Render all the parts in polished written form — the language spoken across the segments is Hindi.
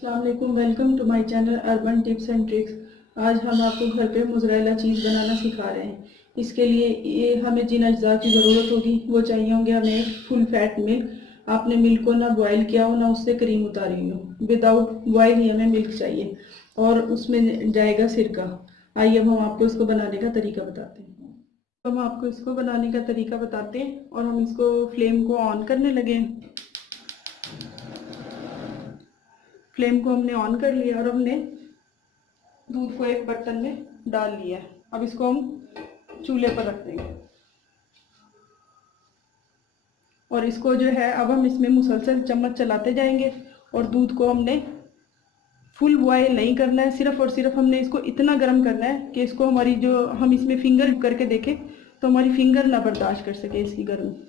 अस्सलाम वालेकुम, welcome to my channel urban tips and tricks. आज हम आपको घर पे मोज़रेला चीज़ बनाना सिखा रहे हैं। इसके लिए ये हमें जिन अज्जा की ज़रूरत होगी वो चाहिए होंगे हमें फुल फैट मिल्क। आपने मिल्क को ना बॉयल किया हो ना उससे क्रीम उतारी हो, विदाउट बॉयल ही हमें मिल्क चाहिए और उसमें जाएगा सिरका। आइए अब हम आपको इसको बनाने का तरीका बताते हैं। तो हम आपको इसको बनाने का तरीका बताते हैं और हम इसको फ्लेम को ऑन करने लगे हैं। फ्लेम को हमने ऑन कर लिया और हमने दूध को एक बर्तन में डाल लिया। अब इसको हम चूल्हे पर रख देंगे और इसको जो है अब हम इसमें मुसलसल चम्मच चलाते जाएंगे। और दूध को हमने फुल बॉयल नहीं करना है, सिर्फ और सिर्फ हमने इसको इतना गर्म करना है कि इसको हमारी जो हम इसमें फिंगर करके देखें तो हमारी फिंगर ना बर्दाश्त कर सके इसकी गर्मी।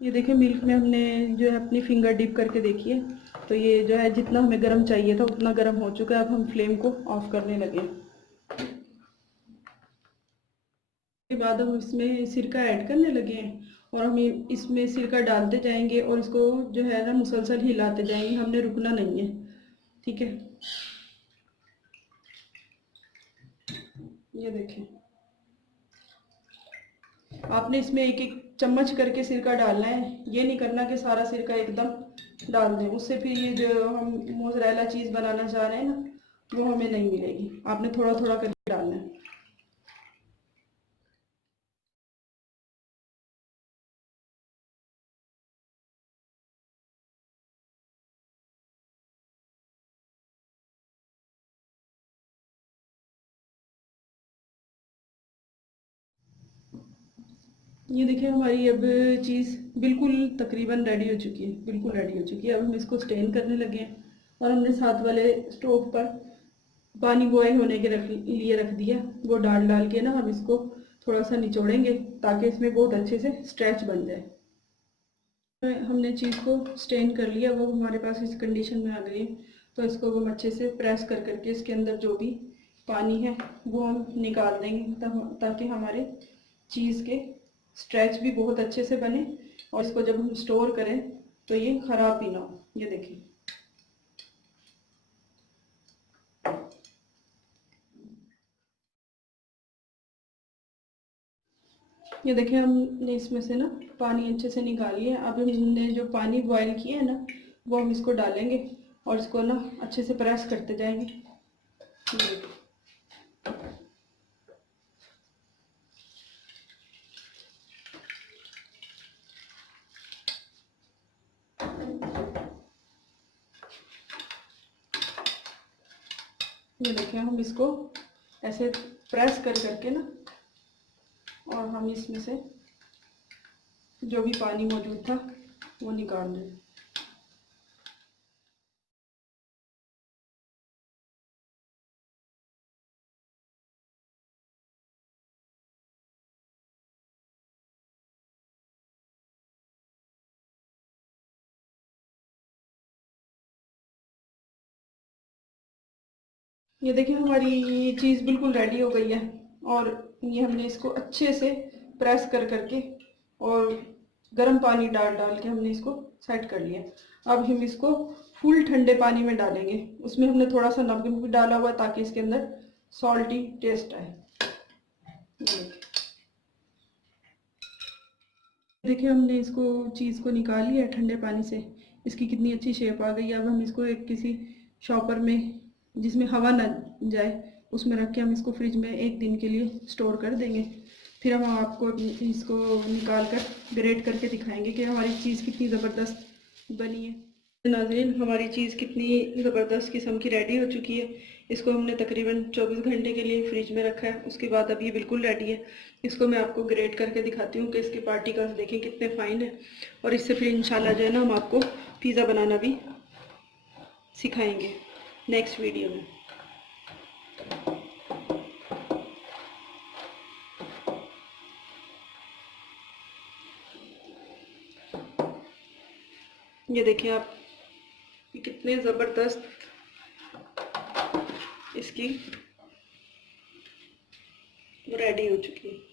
ये देखिए मिल्क में हमने जो है अपनी फिंगर डिप करके देखिए तो ये जो है जितना हमें गर्म चाहिए था उतना गर्म हो चुका है। अब हम फ्लेम को ऑफ करने लगे। के बाद हम इसमें सिरका ऐड करने लगे हैं और हम इसमें सिरका डालते जाएंगे और इसको जो है ना मुसलसल हिलाते जाएंगे, हमने रुकना नहीं है। ठीक है, ये देखें आपने इसमें एक एक चम्मच करके सिरका डालना है। ये नहीं करना कि सारा सिरका एकदम डाल दें, उससे फिर ये जो हम मोज़रेला चीज़ बनाना चाह रहे हैं ना वो हमें नहीं मिलेगी। आपने थोड़ा थोड़ा करके डालना है। ये देखिए हमारी अब चीज़ बिल्कुल तकरीबन रेडी हो चुकी है, बिल्कुल रेडी हो चुकी है। अब हम इसको स्टेन करने लगे हैं और हमने साथ वाले स्टोव पर पानी बॉयल होने के लिए रख दिया। वो डाल डाल के ना हम इसको थोड़ा सा निचोड़ेंगे ताकि इसमें बहुत अच्छे से स्ट्रेच बन जाए। हमने चीज़ को स्टेन कर लिया, वो हमारे पास इस कंडीशन में आ गई है। तो इसको हम अच्छे से प्रेस कर करके इसके अंदर जो भी पानी है वो हम निकाल देंगे ताकि हमारे चीज़ के स्ट्रेच भी बहुत अच्छे से बने और इसको जब हम स्टोर करें तो ये ख़राब भी ना हो। ये देखिए ये देखिए हमने इसमें से ना पानी अच्छे से निकाल लिया। अब हमने जो पानी बॉयल किया है ना वो हम इसको डालेंगे और इसको ना अच्छे से प्रेस करते जाएंगे। ये देखिए हम इसको ऐसे प्रेस कर करके ना और हम इसमें से जो भी पानी मौजूद था वो निकाल दें। ये देखिए हमारी ये चीज़ बिल्कुल रेडी हो गई है और ये हमने इसको अच्छे से प्रेस कर करके और गर्म पानी डाल डाल के हमने इसको सेट कर लिया। अब हम इसको फुल ठंडे पानी में डालेंगे। उसमें हमने थोड़ा सा नमक भी डाला हुआ ताकि इसके अंदर सॉल्टी टेस्ट आए। देखिए हमने इसको चीज़ को निकाल लिया ठंडे पानी से। इसकी कितनी अच्छी शेप आ गई है। अब हम इसको एक किसी शॉपर में जिसमें हवा न जाए उसमें रख के हम इसको फ्रिज में एक दिन के लिए स्टोर कर देंगे। फिर हम आपको इसको निकाल कर ग्रेट करके दिखाएंगे कि हमारी चीज़ कितनी ज़बरदस्त बनी है। नाज़रीन हमारी चीज़ कितनी ज़बरदस्त किस्म की रेडी हो चुकी है। इसको हमने तकरीबन 24 घंटे के लिए फ्रिज में रखा है। उसके बाद अब ये बिल्कुल रेडी है। इसको मैं आपको ग्रेट करके दिखाती हूँ कि इसके पार्टिकल्स देखें कितने फ़ाइन है। और इससे फिर इंशाल्लाह जो है ना हम आपको पिज़्ज़ा बनाना भी सिखाएंगे नेक्स्ट वीडियो में। ये देखिए आप कितने ज़बरदस्त इसकी रेडी हो चुकी है।